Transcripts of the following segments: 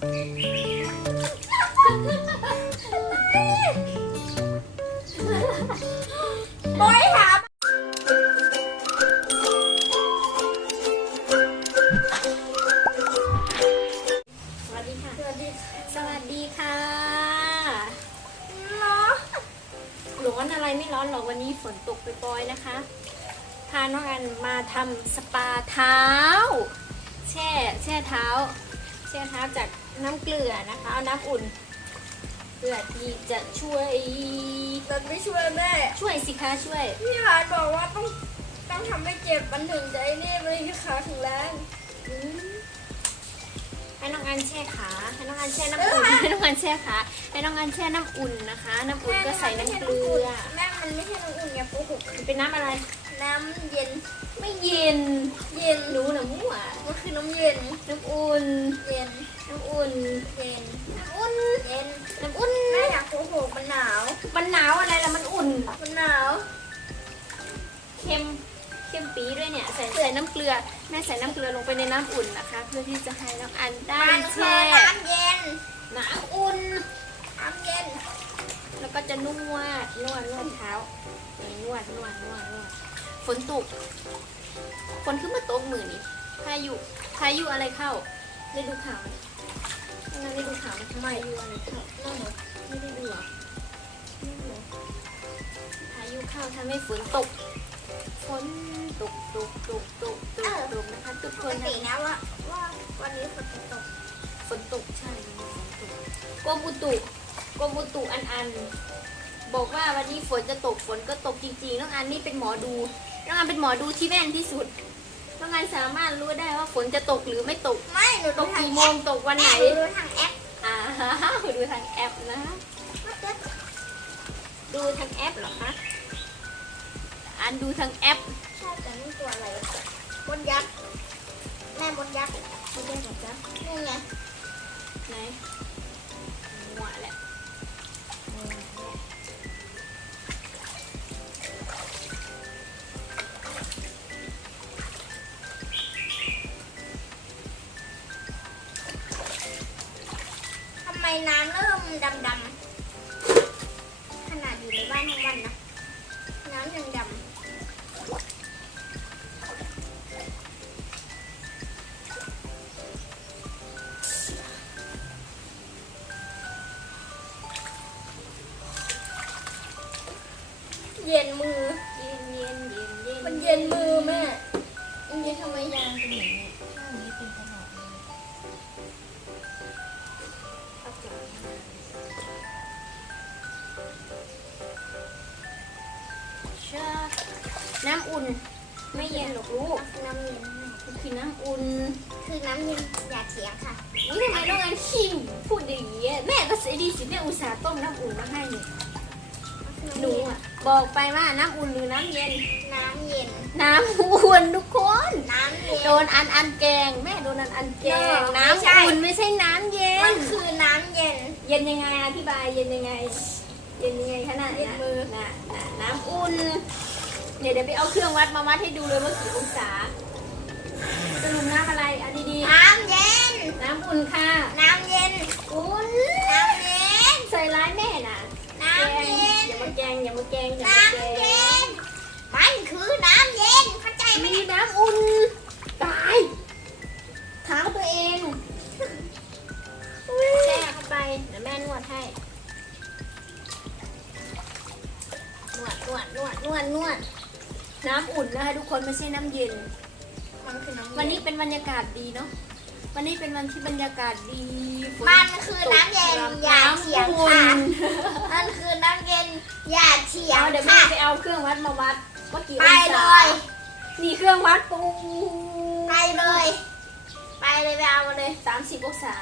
โอ้ยถามสวัสดีค่ะ สวัสดีสวัสดีค่ะเนาะร้อนอะไรไม่ร้อนหรอกวันนี้ฝนตกไปล่อยๆนะคะ พาน้องอันมาทำสปาเท้า แช่แช่เท้า แช่เท้าจากน้ำเกลือนะคะเอาน้ำอุ่นเพื่อที่จะช่วยมันไม่ช่วยแม่ช่วยสิคะช่วย พี่หานบอกว่าต้องต้องทำให้เจ็บมันถึงจะไอ้นี่มันคือขาถึงแรงอืมให้น้องอันแช่ขาให้น้องอันแช่น้ำอุ่นให้น้องอันแช่ขาให้น้องอันแช่น้ำอุ่นนะคะ น้ำอุ่นก็ใส่น้ำเกลือแม่มันไม่ใช่น้ำอุ่นไงโกหกมันเป็นน้ำอะไร น้ำเย็น ไม่เย็น เย็นหนูน่ะมั่วมันคือน้ำเย็น น้ำอุ่น เย็น น้ำอุ่น เย็น น้ำอุ่น เย็น น้ำอุ่นแม่อยากโกหกมันหนาว มันหนาวอะไรล่ะมันอุ่น มันหนาวเค็มเค็มปีด้วยเนี่ยใส่ใส่น้ำเกลือ แม่ใส่น้ำเกลือลงไปในน้ำอุ่นนะคะ เพื่อที่จะให้น้องอันได้มันคือแช่น้ำเย็น น้ำอุ่น น้ำเย็น แล้วก็จะนวดนวดนวดเท้า นวดนวดนวดนวด ฝนตก ฝนขึ้นมาตกมือนี่พายุพายุอะไรเข้าได้ดูข่าวไหมงั้นได้ดูข่าวไหมพายุอะไรเข้านั่นเหรอไม่ได้ดูเหรอไม่ดูเหรอพายุเข้าทำให้ฝนตก ฝนตกตกตกตกตกตกนะคะทุกปคกนตินะนะว่าว่าวันนี้ฝนจะตก ฝนตกใช่วันนี้ฝนตกกรมอุตุกรมอุตุอันอันบอกว่าวันนี้ฝนจะตกฝนก็ตกจริงๆ น้องอันนี่เป็นหมอดูน้อ งอันเป็นหมอดูที่แม่นที่สุดน้องอันสามารถรู้ได้ว่าฝนจะตกหรือไม่ตก ไม่หนูตดูกทางกี่แอโมงปตกวันไหนแม่หนูดูทางแอปอ่าดูทางแอปนะ ดูทางแอปเหรอคะอันดูทางแอปชอบแต่นี่ตัวอะไรบนยักษ์แม่บนยักษ์ไม่ได้หรอจ๊ะนี่ไงไหนหัวแหละ น้ำเริ่มดำดำๆขนาดอยู่ในบ้านทั้งวันนะน้ำยังดำเย็นมือ เย็นเย็นเย็นเย็นมันเย็นมือ ไม่เย็นหรอกลูกน้ำเย็นมันคือน้ำอุ่น คือน้ำเย็นอย่าเถียงค่ะอุ้ยทำไมต้องงั้นขี้พูดอย่างนี้อะแม่ก็เสียดีสิแม่อุตส่าห์ต้มน้ำอุ่นมาให้เนี่ยหนูอะบอกไปว่าน้ำอุ่นหรือน้ำเย็น น้ำเย็น น้ำอุ่นทุกคน น้ำเย็น โดนอันอันแกง แม่โดนอันอันแกงไม่น้ำใช่อุ่นไม่ใช่น้ำเย็มันนคือน้ำเย็น เย็นยังไงอธิบายเย็นยังไง เย็นยังไงขนาดเย็นมือน่ะน่ะน้ำอุ่น เดี๋ยวเดี๋ยวไปเอาเครื่องวัดมาวัดให้ดูเลยว่ากี่องศาสรุปน้ำอะไรเอันดีน้ำเย็น ๆน้ำอุ่นค่ะ น้ำเย็น อุ่นน้ำเย็น ใส่ร้ายแม่น่ะน้ำเย็น อย่ามาแกงอย่ามาแกงอย่ามาน้ำแกเย็งนมันคือน้ำเย็น เข้าใจไหม มีน้ำอุ่น ตาย ไม่ใช่น้ำเย็น มันคือน้ำเย็นวันนี้เป็นบรรยากาศดีเนาะ วันนี้เป็นวันที่บรรยากาศดีฝมันคือน้ำเย็นอย่าเถียงน้ำอุ่ค่ะนมันคือน้ำเย็นอย่าเถียงเอาเดี๋ยวแม่ค่ะไปเอาเครื่องวัดมาวัดว่ากี่อไปงเลศายนี่เครื่องวัดปูไปเลย ไปเลยไปเอามาเลย สามสิบองศา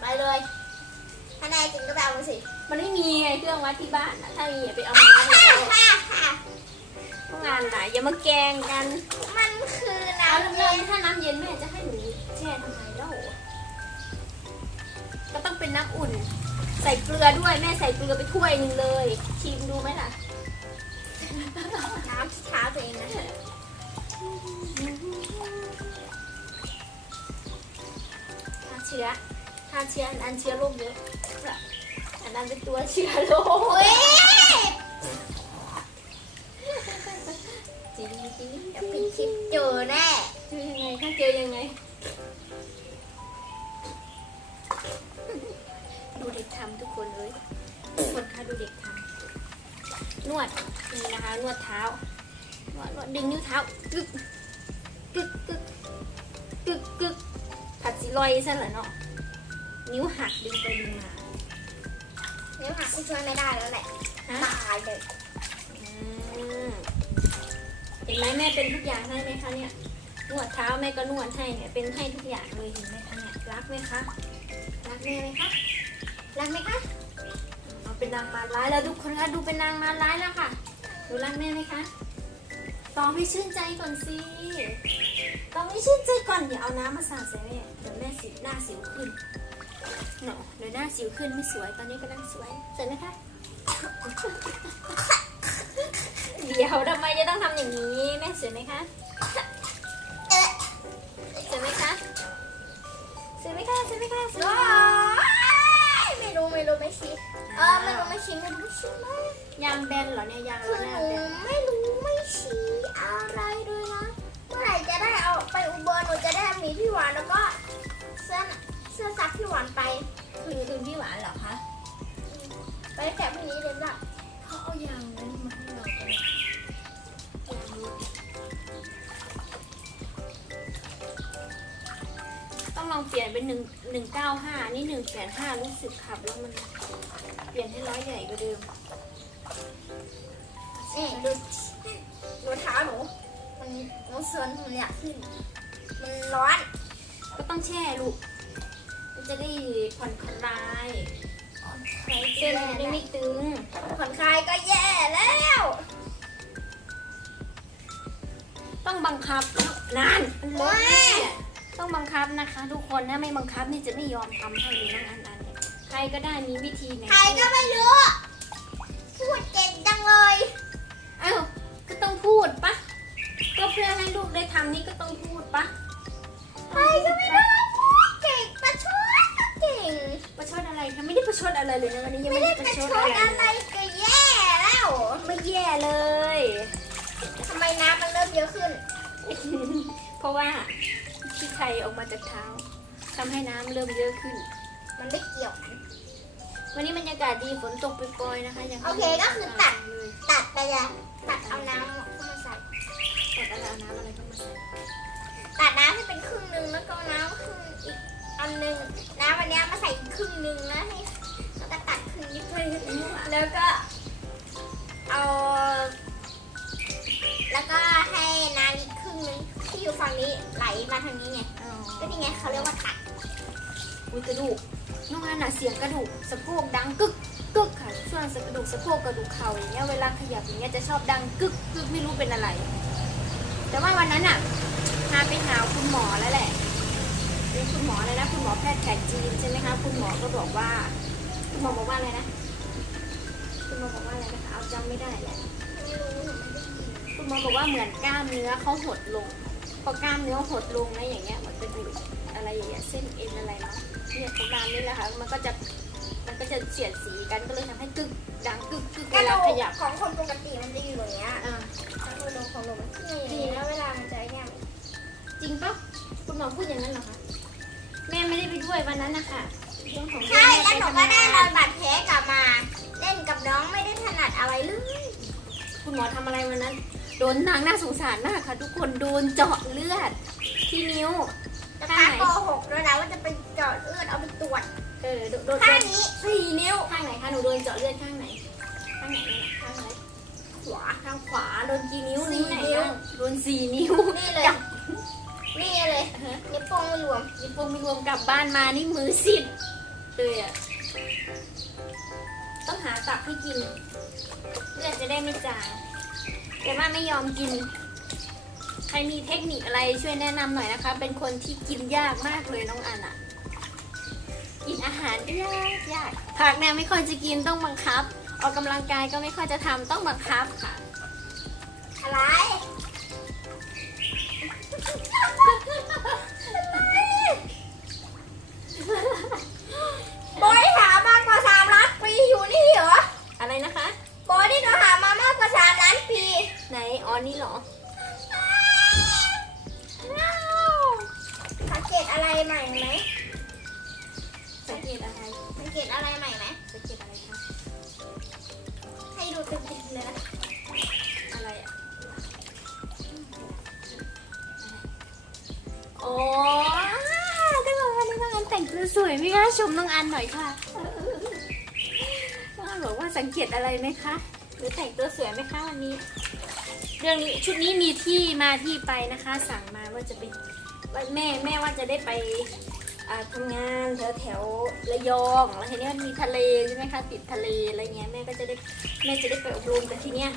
ไปเลยถ้าแน่จริงก็ไปเอามาสิมันไม่มีไงเครื่องวัดที่บ้านนะถ้ามีอย่าไปเอามาวัดแล้วค่ะ ค่ะพวกงานไหนอย่ามาแกล้งกันมันคือเอาน้ำเรื่เย็อนงถ้าน้ำเย็นแม่จะให้หนูแช่ทำไมเล่าก็ต้องเป็นน้ำอุ่น ใส่เกลือด้วยแม่ใส่เกลือไปถ้วยหนึงเลย ชิมดูไหมล่ะ น้ำที่เท้าตัวเองนะฆ่าเชื้อฆ่าเชื้ออันอันเชื้อโรคเยอะอันนั้นเป็นตัวเชื้อโรค เฮ้ย จริงจริงเดี๋ยวปิดคลิปเจอแน่เจอยังไงคะเจอยังไง ดูเด็กทำทุกคนเลยทุกคนคะดูเด็กทำนวดนี่นะคะนวดเท้านวดนวดดึงนิ้วเท้ากึกกึกกึกกึกกึกผัดสีลอยซะเหรอเนาะนิ้วหักดึงไปดึงมาเดี๋ยวหาผู้ช่วยไม่ได้แล้วแหละตายเลยอืม ห็นไหมแม่เป็นทุกอย่างให้ไหมคะเนี่ยนวดเท้าแม่ก็นวดให้เนี่ยเป็นให้ทุกอย่างเลยเห็นไหมคะเนี่ยรักไหมคะรักแม่ไหมคะรักไหมคะเอาเป็นนางมารร้ายแล้วทุกคนคะดูเป็นนางมารร้ายแล้วค่ะดูรักแม่ไหมคะตองให้ชื่นใจก่อนสิตองให้ชื่นใจก่อนเดี๋ยวเอาน้ำมาสาดใส่แม่เดี๋ยวแม่สิหน้าสิวขึ้นเนาะเดี๋ยวหน้าสิวขึ้นไม่สวยตอนนี้กำลังสวยเสวยไหมคะ เดี๋ยวทำไมจะต้องทำอย่างนี้แม่สวยไหมคะเสวยไหมคะสวยไหมคะสวยไหมคะสวยไหมคะไม่รู้ไม่รู้ไม่ชี้เออไม่รู้ไม่ชี้ไม่รู้ชี้ไม่ยางแบนเหรอเนี่ยยางคือหนูไม่รู้ไม่ชี้อะไรด้วยนะเมื่อไหร่จะได้เอาไปอุบลหนูจะได้มีพี่หวานแล้วก็เสื้อเสื้อซักพี่หวานไปคือคืนพี่หวานเหรอคะไปแกะพรุ่งนี้เลยจ้ะเขาเอายางนั้นมาให้เรา ลองเปลี่ยนเป็นหนึ่งหนึ่งเก้าห้านี่หนึ่งแปดห้ารู้สึกขับแล้วมันเปลี่ยนให้ร้อยใหญ่กว่าเดิมนี่ดูดูเท้าหนู มันหนูเซินมันอยากขึ้น มันร้อน ก็ต้องแช่ลูก มันจะได้ผ่อนคลายใครเส้นจะได้ไม่ตึง ผ่อนคลายก็แย่แล้ว ต้องบังคับนานมันเลอะเนี่ย ต้องบังคับนะคะ ทุกคนถ้าไม่บังคับนี่จะไม่ยอมทำให้เลยน้องอันอันเนี่ยใครก็ได้มีวิธีไหนใครก็ไม่รู้พูดเก่งจังเลยเอ้าก็ต้องพูดปะก็เพื่อให้ลูกได้ทำนี่ก็ต้องพูดปะใครก็ไม่ได้พูดเก่งประชดก็เก่งประชดอะไรคะไม่ได้ประชดอะไรเลยนะวันนี้ยังไม่ไม่ได้ได้ปประระชชดดอะไรอะไรเลยก็แย่แล้วไม่แย่เลยทำไมน้ำมันเริ่มเยอะขึ้น เพราะว่า ขี้ไครออกมาจากเท้าทำให้น้ำเริ่มเยอะขึ้น มันไม่เกี่ยวกัน วันนี้บรรยากาศดีฝนตกปล่อยๆนะคะยังโอเคก็คือตัด เลยตัดไปเลยตัดเอาน้ำเข้ามาใส่ ตัดอะไรเอาน้ำอะไรเข้ามาใส่ตัดน้ำให้เป็นครึ่งหนึ่งแล้วก็เอาน้ำครึ่งอีกอันหนึ่งน้ำอันเนี้ยมาใส่อีกครึ่งหนึ่งนะให้แล้วก็ตัดครึ่งนิดนึงแล้วก็เอา แล้วก็ให้น้ำอีกครึ่งหนึง ที่อยู่ฝั่งนี้ไหลมาทางนี้ไง ก็นี่ไงเขาเรียกว่าตัดอุ้ยกระดูกน้องอันน่ะเสียงกระดูกสะโพกดังกึกกึกค่ะ ช่วงสะกระดูกสะโพกกระดูกเข่าอย่างเงี้ยเวลาขยับอย่างเงี้ยจะชอบดังกึกกึกไม่รู้เป็นอะไร แต่ว่าวันนั้นอะพาไปหาคุณหมอแล้วแหละเป็นคุณหมออะไรนะคุณหมอแพทย์แผนจีนใช่ไหมคะคุณหมอก็บอกว่า คุณหมอบอกว่าอะไรนะคุณหมอบอกว่าอะไรนะคะเอาจำไม่ได้แหละไม่รู้หนูไม่ได้ยินคุณหมอบอกว่าเหมือนกล้ามเนื้อเขาหดลง พอกล้ามเนื้อหดลงนะอย่างเงี้ยเหมือนกระดูกอะไรอย่างเงี้ยเส้นเอ็นอะไรเนาะเนี่ยประมาณนี้แหละค่ะมันก็จะมันก็จะเสียดสีกันก็เลยทำให้กึกดังกึกกึกเวระลาดูขยับของคนปกติมันจะอยู่อย่างเงี้ยอ่ากระดูกของหนูมันขึ้นมาอย่างนี้แล้วเวลามันจะเนี่ยจริงปะคุณหมอพูดอย่างนั้นเหรอคะแม่ไม่ได้ไปด้วยวันนั้นนะคะใช่แล้วหนูก็ได้รอยบาดแผลกลับมา เล่นกับน้องไม่ได้ถนัดอะไรเลยคุณหมอทำอะไรวันนั้น โดนนางน่าสงสารมากค่ะทุกคนโดนเจาะเลือด ที่นิ้วจะตาโกหกด้วยนะว่าจะไปเจาะเลือดเอาไปตรวจเออโดนโดนข้างนี้สี่นิ้วข้างไหนคะหนูโดนเจาะเลือดข้างไหนข้างไหนนั่นน่ะข้างไหนขวาข้างขวาโดนกี่นิ้วสี่นิ้วไหนนิ้วบ้างโดนสี่นิ้วนี่เลยจับนี่เลยนิ้วโป้งไม่รวมนิ้วโป้งไม่รวมกลับบ้านมานี่มือสิดเลยอะต้องหาตับให้กินเลือดจะได้ไม่จาง แต่ว่าไม่ยอมกิน ใครมีเทคนิคอะไรช่วยแนะนำหน่อยนะคะ เป็นคนที่กินยากมากเลยน้องอันอะกินอาหารยากยากผักเนี่ยไม่ค่อยจะกินต้องบังคับ ออกกำลังกายก็ไม่ค่อยจะทำต้องบังคับค่ะ อะไร คะชมน้องอันหน่อยค่ะน้องอันบอกว่าสังเกตอะไรไหมคะหรือแต่งตัวสวยไหมคะวันนี้ เรื่องนี้ชุดนี้มีที่มาที่ไปนะคะ สั่งมาว่าจะไปว่าแม่แม่ว่าจะได้ไปทำงานแถวแถวระยองแล้วทีนี้มันมีทะเลใช่ไหมคะติดทะเลอะไรเงี้ยแม่ก็จะได้แม่จะได้ไปอบรมแต่ทีเนี้ย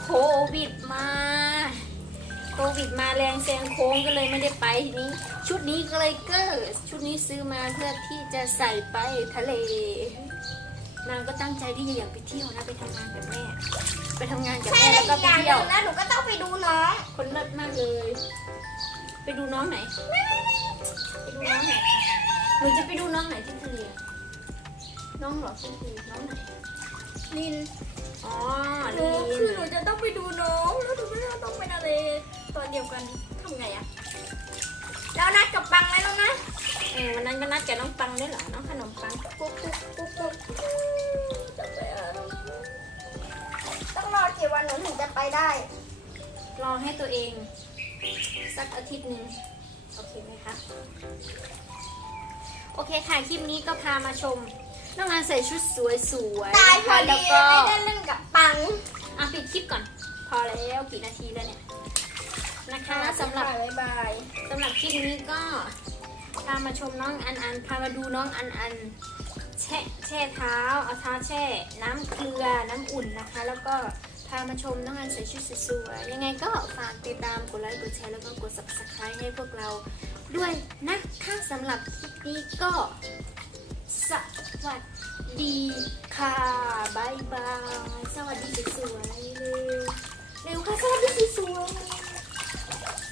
โควิดมา โควิดมาแรงแซงโค้งก็เลยไม่ได้ไปทีนี้ ชุดนี้ก็เลยเกิดชุดนี้ซื้อมาเพื่อที่จะใส่ไปทะเล นางก็ตั้งใจที่จะอยากไปเที่ยวนะไปทำงานกับแม่ ไปทำงานกับใช่แม่แล้แล้ววอีก็กไปอย่างหเที่ยวนึ่งนะหนูก็ต้องไปดูน้องคนเลิศมากเลย ไปดูน้องไหน ไปดูน้องไหนคะหนูจะไปดูน้องไหนที่ทะเลน้องเหรอที่ทะเลน้องไหนลินอ๋อหนูลีคือนหนูจะต้องไปดูน้องแล้วหนูก็ต้องไปทะเล ตอนเดียวกันทำไงอะแล้วนัดกับปังไหมลูกนะเออวันนั้นก็นัดกับน้องปังด้วยเหรอน้องขนมปังกุ๊กกุ๊กกุ๊กกุ๊กจะไปอะไรต้องรอกี่วันหนูถึงจะไปได้ รอให้ตัวเอง สักอาทิตย์หนึ่งโอเคไหมคะโอเคค่ะคลิปนี้ก็พามาชมน้องงานใส่ชุดสวยๆตายนะพอคะแล้ดีวก็ไม่ได้เล่นกับปังอะปิดคลิปก่อน พอแล้วกี่นาทีแล้วเนี่ย นะคะสำหรับบ๊ายบายสำหรับคลิปนี้ก็พามาชมน้องอันอันพามาดูน้องอันอันแช่แช่เท้าเอาเท้าแช่ น้ำเกลือน้ำอุ่นนะคะ แล้วก็พามาชมน้องอันใส่ชุดสวยๆยังไงก็ฝากติดตามกดไลค์กดแชร์แล้วก็กด subscribe ให้พวกเราด้วยนะคะสำหรับคลิปนี้ก็สวัสดีค่ะบายบาย สวัสดีสวยๆเร็วเร็วค่ะ สวัสดีสวยๆส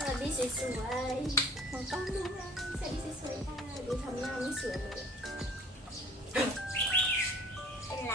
วัสดีสวยๆของต้องดูนะสวัสดีสวยๆค่ะดูทำหน้าไม่สวยเลยเป็นไร